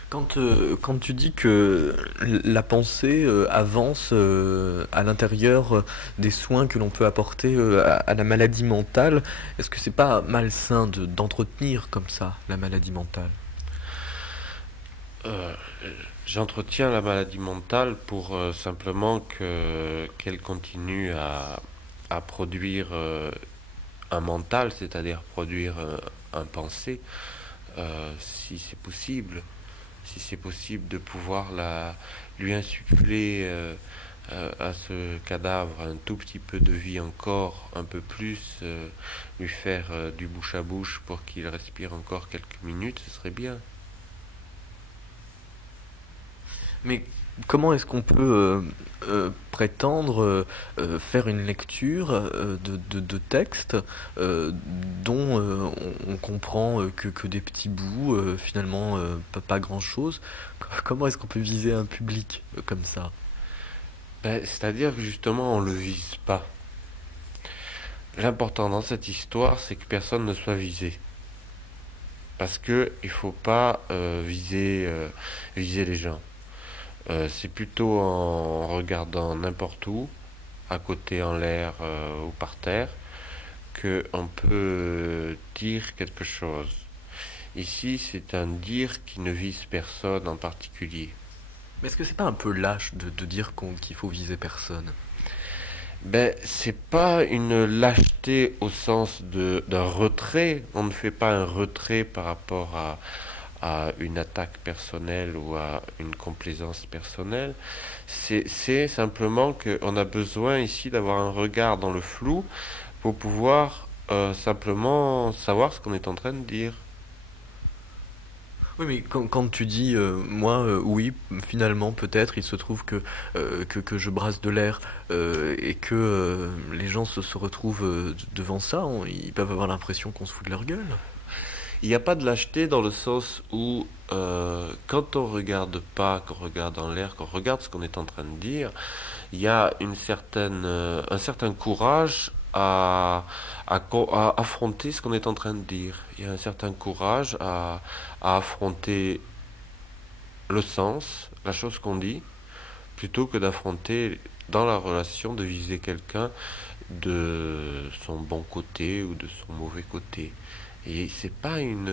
Quand tu dis que la pensée avance à l'intérieur des soins que l'on peut apporter à la maladie mentale, est-ce que c'est pas malsain d'entretenir comme ça la maladie mentale? Euh, J'entretiens la maladie mentale pour simplement qu'elle continue à produire un mental, c'est-à-dire produire un pensée, si c'est possible. Si c'est possible de pouvoir lui insuffler à ce cadavre un tout petit peu de vie encore, un peu plus, lui faire du bouche à bouche pour qu'il respire encore quelques minutes, ce serait bien. Mais comment est-ce qu'on peut prétendre faire une lecture de textes dont on comprend que des petits bouts, finalement pas grand-chose? Comment est-ce qu'on peut viser un public comme ça? Ben, c'est-à-dire que justement on ne le vise pas. L'important dans cette histoire, c'est que personne ne soit visé. Parce que il faut pas viser les gens. C'est plutôt en regardant n'importe où, à côté, en l'air ou par terre, qu'on peut dire quelque chose. Ici, c'est un dire qui ne vise personne en particulier. Mais est-ce que c'est pas un peu lâche de dire qu'il faut viser personne? Ben, c'est pas une lâcheté au sens d'un retrait. On ne fait pas un retrait par rapport à une attaque personnelle ou à une complaisance personnelle. C'est simplement qu'on a besoin ici d'avoir un regard dans le flou pour pouvoir simplement savoir ce qu'on est en train de dire. Oui, mais quand tu dis, moi, oui, finalement, peut-être, il se trouve que je brasse de l'air et que les gens se retrouvent devant ça, ils peuvent avoir l'impression qu'on se fout de leur gueule. Il n'y a pas de lâcheté dans le sens où quand on regarde pas, qu'on regarde en l'air, qu'on regarde ce qu'on est en train de dire, il y a un certain courage à affronter ce qu'on est en train de dire. Il y a un certain courage à affronter le sens, la chose qu'on dit, plutôt que d'affronter dans la relation, de viser quelqu'un de son bon côté ou de son mauvais côté. Et c'est pas une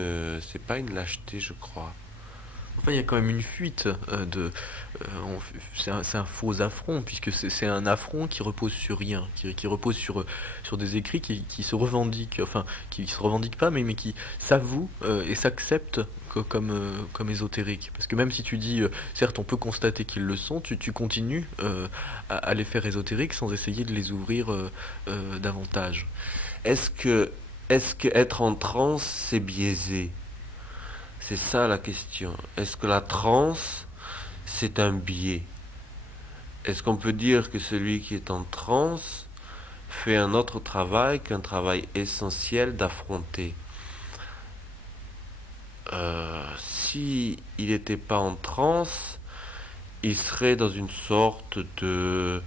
lâcheté, je crois. Enfin, il y a quand même une fuite c'est un faux affront, puisque c'est un affront qui repose sur rien, qui repose sur des écrits qui se revendiquent, enfin, qui se revendiquent pas, mais qui s'avouent et s'acceptent comme ésotériques. Parce que même si tu dis, certes, on peut constater qu'ils le sont, tu continues à les faire ésotériques sans essayer de les ouvrir davantage. Est-ce que, est-ce que être en transe, c'est biaisé? C'est ça la question. Est-ce que la transe, c'est un biais? Est-ce qu'on peut dire que celui qui est en transe fait un autre travail qu'un travail essentiel d'affronter? Si il n'était pas en transe, il serait dans une sorte de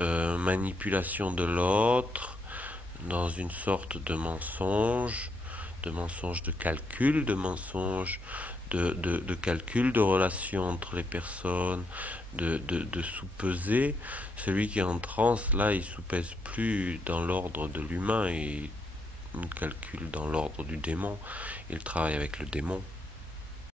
manipulation de l'autre, dans une sorte de mensonge de calcul, de mensonge de calcul de relations entre les personnes, de sous-peser. Celui qui est en transe, là, il sous-pèse plus dans l'ordre de l'humain, il calcule dans l'ordre du démon. Il travaille avec le démon.